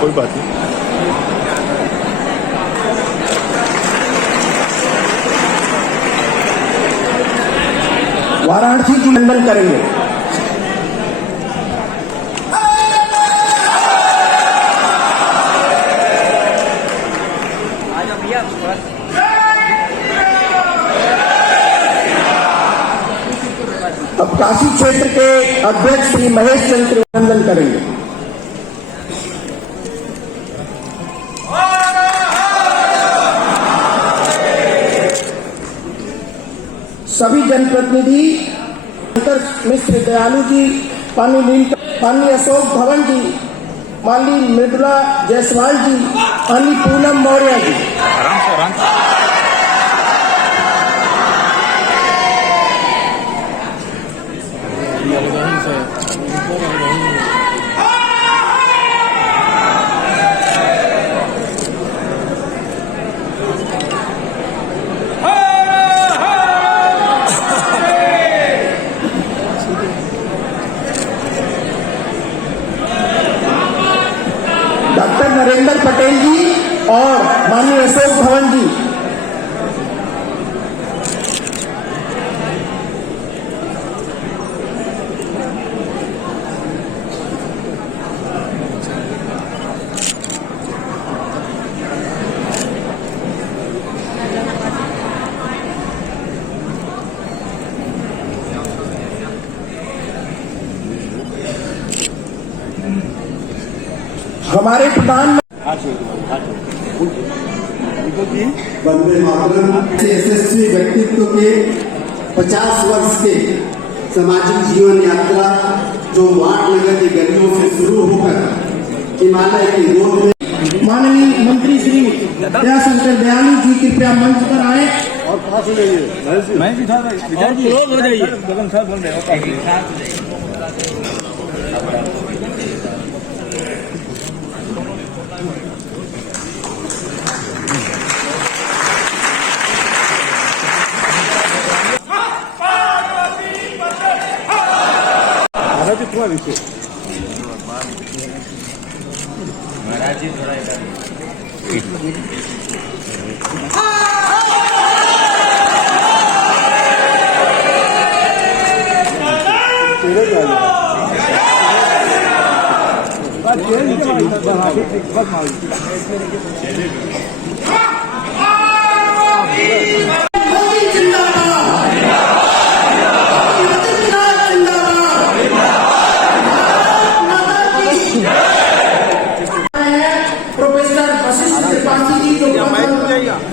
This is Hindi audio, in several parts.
कोई बात नहीं। वाराणसी की मंडल करेंगे। अब काशी क्षेत्र के अध्यक्ष श्री महेश चंद्र अभिनंदन करेंगे। सभी जनप्रतिनिधि मिश्र दयालु जी, माननीय अशोक धवन जी, माननीय मृदुला जायसवाल जी, माननीय पूनम मौर्य जी। डॉक्टर नरेंद्र पटेल जी और माननीय अशोक धवन जी। हमारे प्रधान वंदे मातरम से यशस्वी व्यक्तित्व के 50 वर्ष के सामाजिक जीवन यात्रा जो वार्ड नगर की गलियों से शुरू होकर हिमालय की गोद में। माननीय मंत्री श्री दयाशंकर दयालु जी कृपया मंच पर आए और पास हो जाइए। मैं भी था हो जाइए। गगन साहब बोल रहे महाराज जी थोड़ा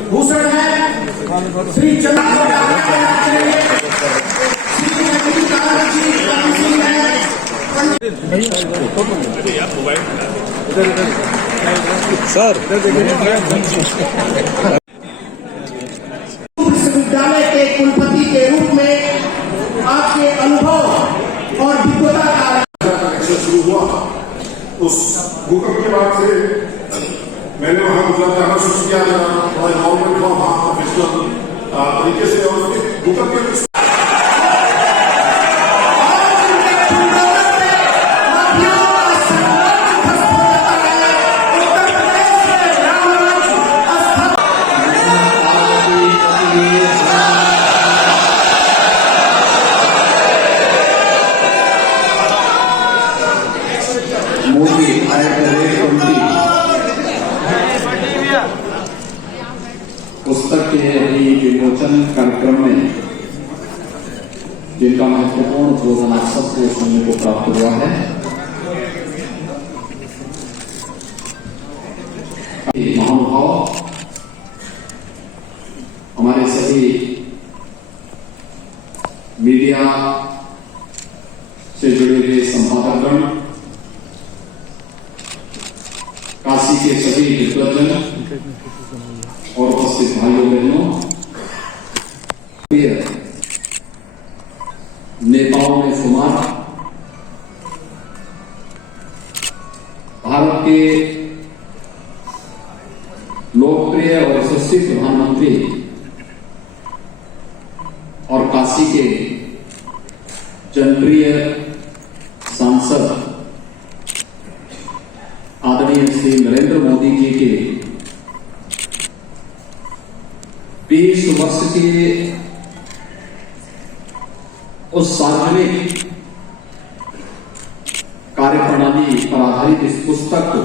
भूषण है श्री सर विश्वविद्यालय के कुलपति के रूप में आपके अनुभव और विद्वता का शुरू हुआ। उस भूकंप के बाद से मैंने वहां गुजरात जाना शुरू किया, गवर्नमेंट का वहां प्रोफेशनल तरीके से और भूकंप के पुस्तक के विमोचन कार्यक्रम में जिनका महत्वपूर्ण योगदान सबको सुनने को प्राप्त हुआ है, महानुभाव हमारे सभी मीडिया से जुड़े हुए संपादकगण, काशी के सभी विद्वजन और उपस्थित भाइयों बहनों, नेताओं में शुमार भारत के लोकप्रिय और यशस्वी प्रधानमंत्री और काशी के जनप्रिय सांसद आदरणीय आदरणीय श्री नरेंद्र मोदी जी के 20 वर्ष के उस सार्वजनिक कार्यप्रणाली पर आधारित इस पुस्तक को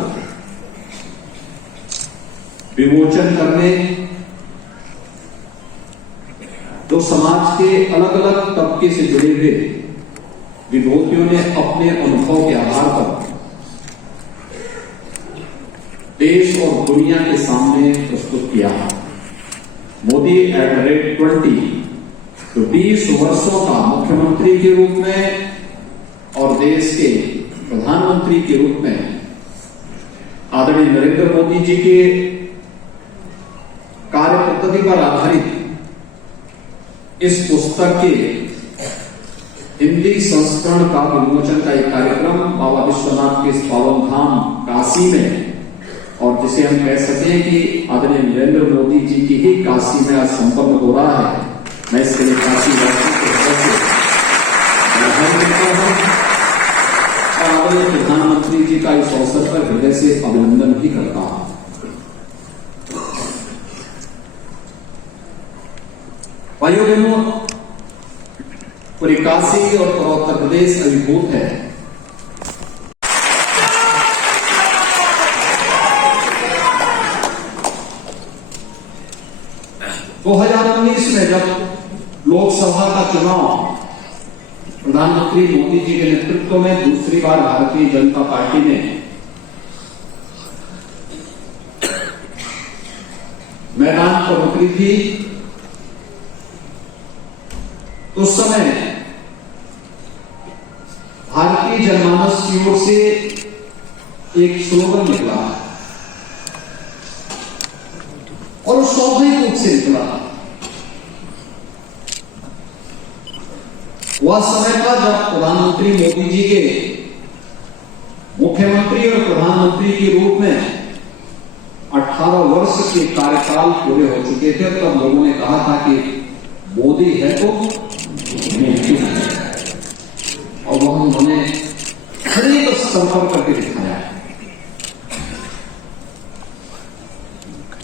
विमोचन करने, जो समाज के अलग अलग तबके से जुड़े हुए विभूतियों ने अपने अनुभव के आधार पर देश और दुनिया के सामने प्रस्तुत किया। मोदी @20 तो 20 वर्षों का मुख्यमंत्री के रूप में और देश के प्रधानमंत्री के रूप में आदरणीय नरेंद्र मोदी जी के कार्य पद्धति पर आधारित इस पुस्तक के हिंदी संस्करण का विमोचन का एक कार्यक्रम बाबा विश्वनाथ के इस पावन धाम काशी में, और जिसे हम कह सकते हैं कि आदरणीय नरेंद्र मोदी जी की ही काशी में आज संपन्न हो रहा है। मैं इसके लिए काशी वासियों को बधाई देता हूं और आदरणीय प्रधानमंत्री जी का इस अवसर पर हृदय से अभिनंदन भी करता हूं। भाइयों बहनों, पूरी काशी और पूरा उत्तर प्रदेश अभिभूत है। 2019 में जब लोकसभा का चुनाव प्रधानमंत्री मोदी जी के नेतृत्व में दूसरी बार भारतीय जनता पार्टी ने मैदान पर उतरी थी, उस समय भारतीय जनमानस की ओर से एक स्लोगन निकला और स्वाभाविक रूप से निकला। वह समय था जब प्रधानमंत्री मोदी जी के मुख्यमंत्री और प्रधानमंत्री के रूप में 18 वर्ष के कार्यकाल पूरे हो चुके थे। तब लोगों ने कहा था कि मोदी है तो मोदी है, और वह उन्होंने हर एक स्तर पर करके दिखाया।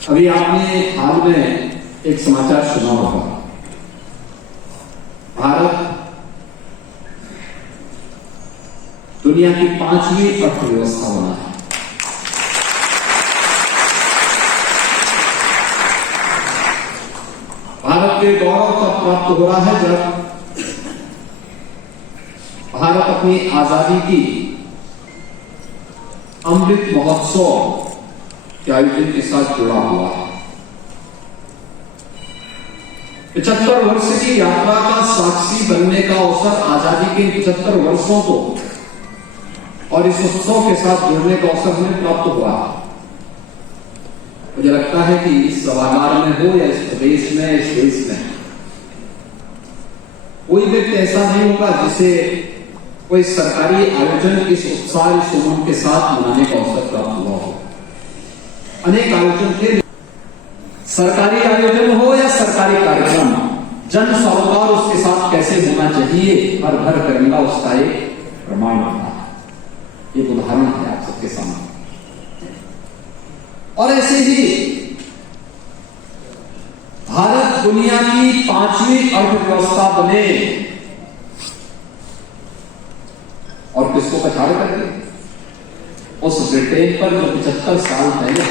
अभी आपने हाल में एक समाचार सुना होगा, भारत दुनिया की 5वीं अर्थव्यवस्था बना है। भारत के गौरव तब प्राप्त हो रहा है जब भारत अपनी आजादी की अमृत महोत्सव के आयोजन के साथ जुड़ा हुआ है। 75 वर्ष की यात्रा का साक्षी बनने का अवसर आजादी के 75 वर्षों को और इस उत्सव के साथ जुड़ने का अवसर हमें प्राप्त हुआ। मुझे लगता है कि इस सभागार में हो या इस प्रदेश में, इस देश में कोई व्यक्ति ऐसा नहीं होगा जिसे कोई सरकारी आयोजन इस उत्साह, इस उमंग के साथ मनाने का अवसर प्राप्त हुआ हो। अनेक आयोजन थे, सरकारी आयोजन हो या सरकारी कार्यक्रम, जन सरोकार उसके साथ कैसे होना चाहिए, हर घर करेगा उसका एक प्रमाण होता है। एक उदाहरण है आप सबके सामने। और ऐसे ही भारत दुनिया की 5वीं अर्थव्यवस्था बने और किसको पछाड़ कर दे? उस ब्रिटेन पर जो 75 साल पहले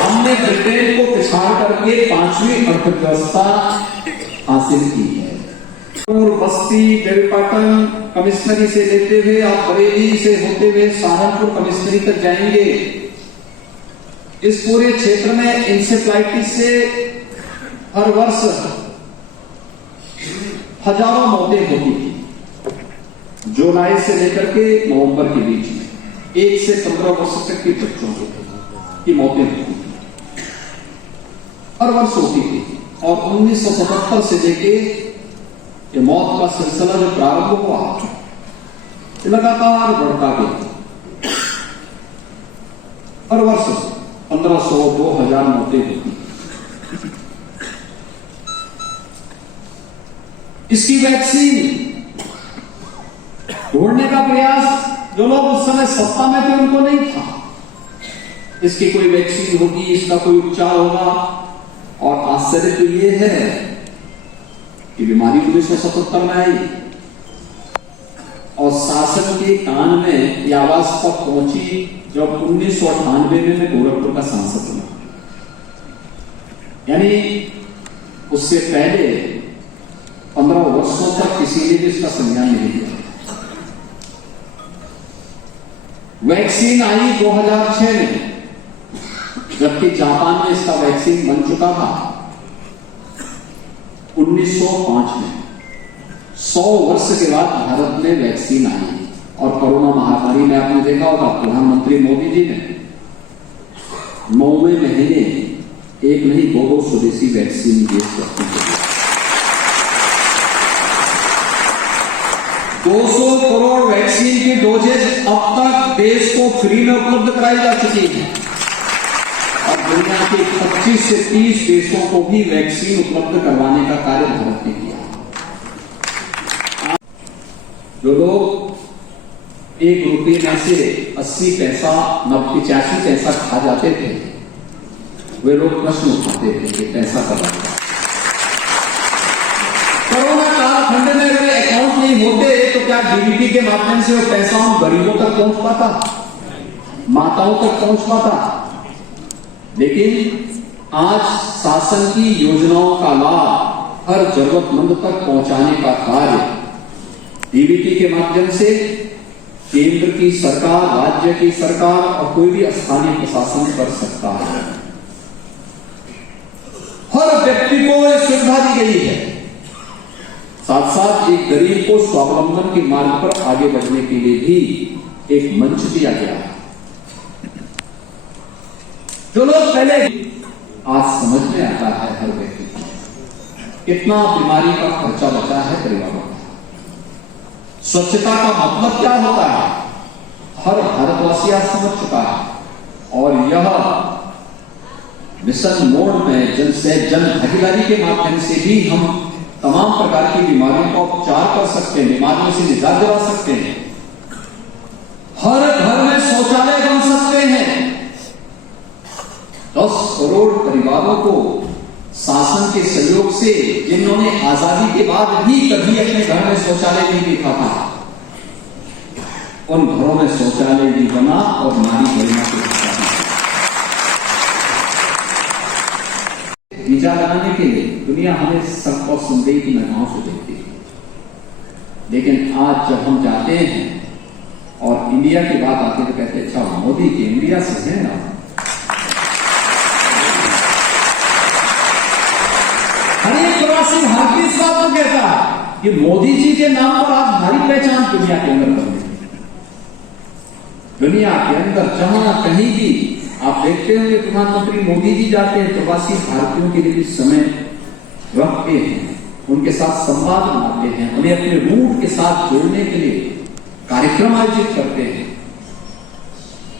हमने ब्रिटेन को पिछाड़ करके 5वीं अर्थव्यवस्था हासिल की है। बस्ती, देवीपाटन कमिश्नरी से लेते हुए आप बरेली से होते हुए सहारनपुर कमिश्नरी तक जाएंगे, इस पूरे क्षेत्र में इंसेफ्लाइटिस से हर वर्ष हजारों मौतें होती थी। जुलाई से लेकर के नवंबर के बीच में 1 से 15 वर्ष तक के बच्चों की मौतें होती थी, हर वर्ष होती थी। और 1977 से लेके ये मौत का सिलसिला जो प्रारंभ हुआ लगातार बढ़ता गया। हर वर्ष 1500, 2000 मौतें होती। इसकी वैक्सीन ढूंढने का प्रयास, जो लोग उस समय सत्ता में थे उनको नहीं था। इसकी कोई वैक्सीन होगी, इसका कोई उपचार होगा। और आश्चर्य तो ये है कि बीमारी 1977 में आई और शासन के कान में ये आवाज तक पहुंची जब 1998 में गोरखपुर का सांसद बना। यानी उससे पहले 15 वर्षों तक किसी ने भी इसका संज्ञान नहीं लिया। वैक्सीन आई 2006 में, जबकि जापान में इसका वैक्सीन बन चुका था 1905 में। 100 वर्ष के बाद भारत में वैक्सीन आई और कोरोना महामारी में आपने देखा होगा प्रधानमंत्री मोदी जी ने 9वें महीने एक नहीं 2 स्वदेशी वैक्सीन देश को 200 करोड़ वैक्सीन की डोजेज अब तक देश को फ्री में उपलब्ध कराई जा चुकी है और दुनिया के 25 से 30 देशों को भी वैक्सीन उपलब्ध करवाने का कार्य भारत ने किया। जो लोग 1 रुपये में से 80 पैसा 85 पैसा खा जाते थे, वे लोग प्रश्न उठाते थे कि पैसा कब आएगा। कोरोना कालखंड में अगर अकाउंट नहीं होते तो क्या डीबीटी के माध्यम से वो पैसा हम गरीबों तक पहुंच पाता, माताओं तक पहुंच पाता? लेकिन आज शासन की योजनाओं का लाभ हर जरूरतमंद तक पहुंचाने का कार्य डीबीटी के माध्यम से केंद्र की सरकार, राज्य की सरकार और कोई भी स्थानीय प्रशासन कर सकता है। हर व्यक्ति को यह सुविधा दी गई है। साथ साथ एक गरीब को स्वावलंबन के मार्ग पर आगे बढ़ने के लिए भी एक मंच दिया गया है। जो लोग पहले आज समझ में आता है हर व्यक्ति को कितना बीमारी का खर्चा बचा है परिवारों का। स्वच्छता का मतलब क्या होता है हर भारतवासी आज समझ चुका है और यह मिशन मोड में जन भागीदारी के माध्यम से भी हम तमाम प्रकार की बीमारियों का उपचार कर सकते हैं, बीमारियों से निजात दिला सकते हैं। हर घर में शौचालय बन सकते हैं। 10 करोड़ परिवारों को शासन के सहयोग से, जिन्होंने आजादी के बाद भी कभी अपने घर में शौचालय नहीं देखा था, उन घरों में शौचालय भी बना और नारी गरिमा के वीजा लगाने के लिए दुनिया हमें शक और संदेह की नजरों से देखती है। लेकिन आज जब हम जाते हैं और इंडिया की बात आती है तो कहते हैं अच्छा मोदी के इंडिया से है ना। हर एक प्रवासी भारतीय इस बात को कहता है कि मोदी जी के नाम पर आज हमारी पहचान दुनिया के अंदर बन गई। दुनिया के अंदर जहां कहीं भी आप देखते होंगे प्रधानमंत्री मोदी जी जाते हैं, प्रवासी भारतीयों के लिए भी समय रखते हैं, उनके साथ संवाद बनाते हैं, उन्हें अपने रूट के साथ जोड़ने के लिए कार्यक्रम आयोजित करते हैं।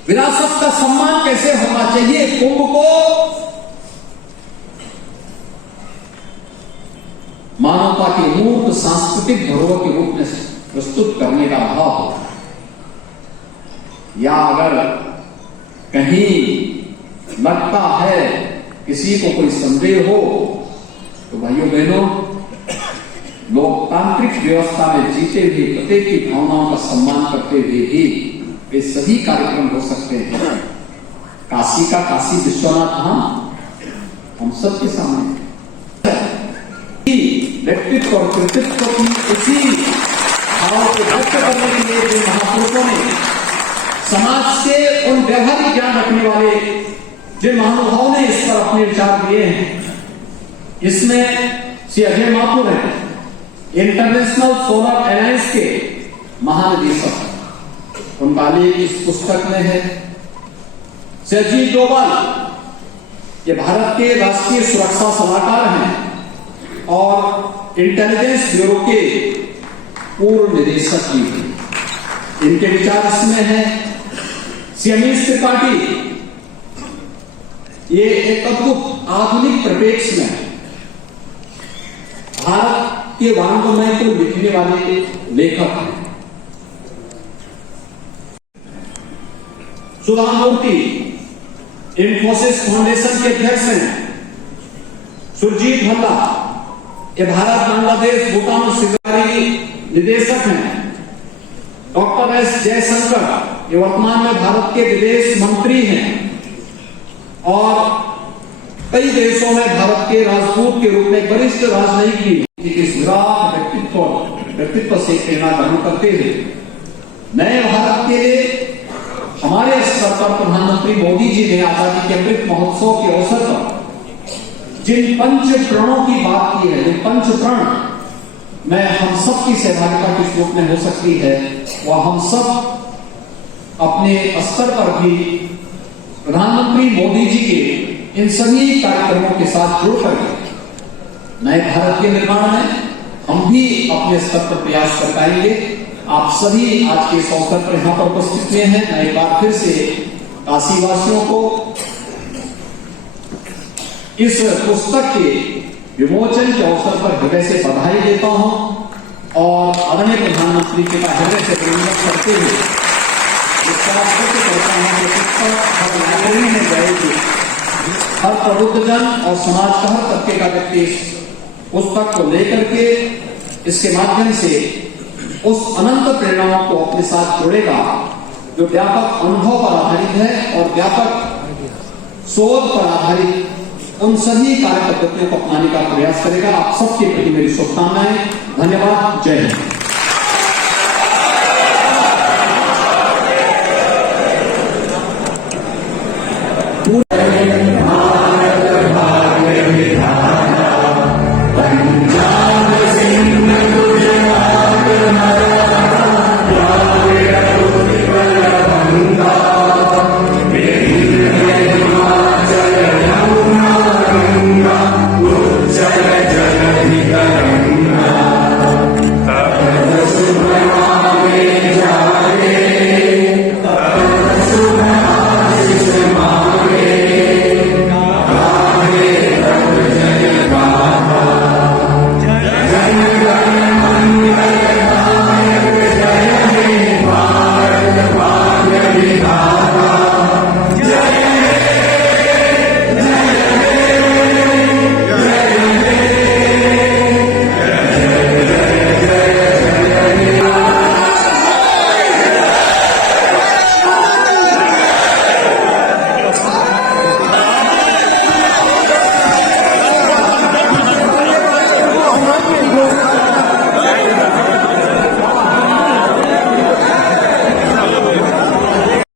विरासत का सम्मान कैसे होना चाहिए, कुंभ को मानवता के मूर्त सांस्कृतिक धरोहर के रूप में प्रस्तुत करने का भाव होता है। या अगर कहीं लगता है किसी को कोई संदेह हो तो भाइयों बहनों, लोकतांत्रिक व्यवस्था में जीते हुए प्रत्येक की भावनाओं का सम्मान करते हुए भी वे सभी कार्यक्रम हो सकते हैं। काशी का काशी विश्वनाथ धाम हम सबके सामने व्यक्तित्व और कृतित्व की उसी भाव को व्यक्त करने के लिए जो महापुरुषों ने समाज से उन व्यवहारिक ज्ञान रखने वाले जिन महानुभावों ने इस पर अपने विचार दिए हैं, इसमें श्री अजय माथुर हैं, इंटरनेशनल सोलर अलायंस के महानिदेशक। उनका लेख इस पुस्तक में है। श्री अजीत डोभाल ये भारत के राष्ट्रीय सुरक्षा सलाहकार हैं और इंटेलिजेंस ब्यूरो के पूर्व निदेशक भी हैं। इनके विचार इसमें है। श्री अमीश त्रिपाठी ये एक अद्भुत आधुनिक परिप्रेक्ष्य में भारत के वांग्मय को लिखने वाले लेखक हैं सुधा मूर्ति इंफोसिस फाउंडेशन के अध्यक्ष हैं, सुरजीत भल्ला ये भारत बांग्लादेश भूटान सहकारी निदेशक हैं, डॉक्टर एस जयशंकर ये वर्तमान में भारत के विदेश मंत्री हैं और कई देशों में भारत के राजदूत के रूप में वरिष्ठ राजनयिक इस विराट व्यक्तित्व से प्रेरणा ग्रहण करते हुए नए भारत के लिए हमारे स्तर पर प्रधानमंत्री मोदी जी ने आजादी के अमृत महोत्सव के अवसर पर जिन पंच प्रणों की बात की है, जो पंच प्रण में हम सब की सहभागिता किस रूप में हो सकती है, वह हम सब अपने स्तर पर भी प्रधानमंत्री मोदी जी के इन सभी कार्यक्रमों के साथ जुड़कर नए भारत के निर्माण में हम भी अपने स्तर पर प्रयास कर पाएंगे। आप सभी आज के इस अवसर पर यहां पर उपस्थित हुए हैं। मैं एक बार फिर से काशीवासियों को इस पुस्तक के विमोचन के अवसर पर हृदय से बधाई देता हूं और आदरणीय प्रधानमंत्री के पास हृदय से प्रेरणा करते हुए करता हूं कि पुस्तक हर लाइब्रेरी में जाएगी, हर प्रबुद्धजन और समाज का हर तबके का व्यक्ति इस पुस्तक को लेकर के इसके माध्यम से उस अनंत प्रेरणाओं को अपने साथ जोड़ेगा जो व्यापक अनुभव पर आधारित है और व्यापक शोध पर आधारित उन सभी कार्य पद्धतियों को अपनाने का प्रयास करेगा। आप सबके प्रति मेरी शुभकामनाएं। धन्यवाद। जय हिंद।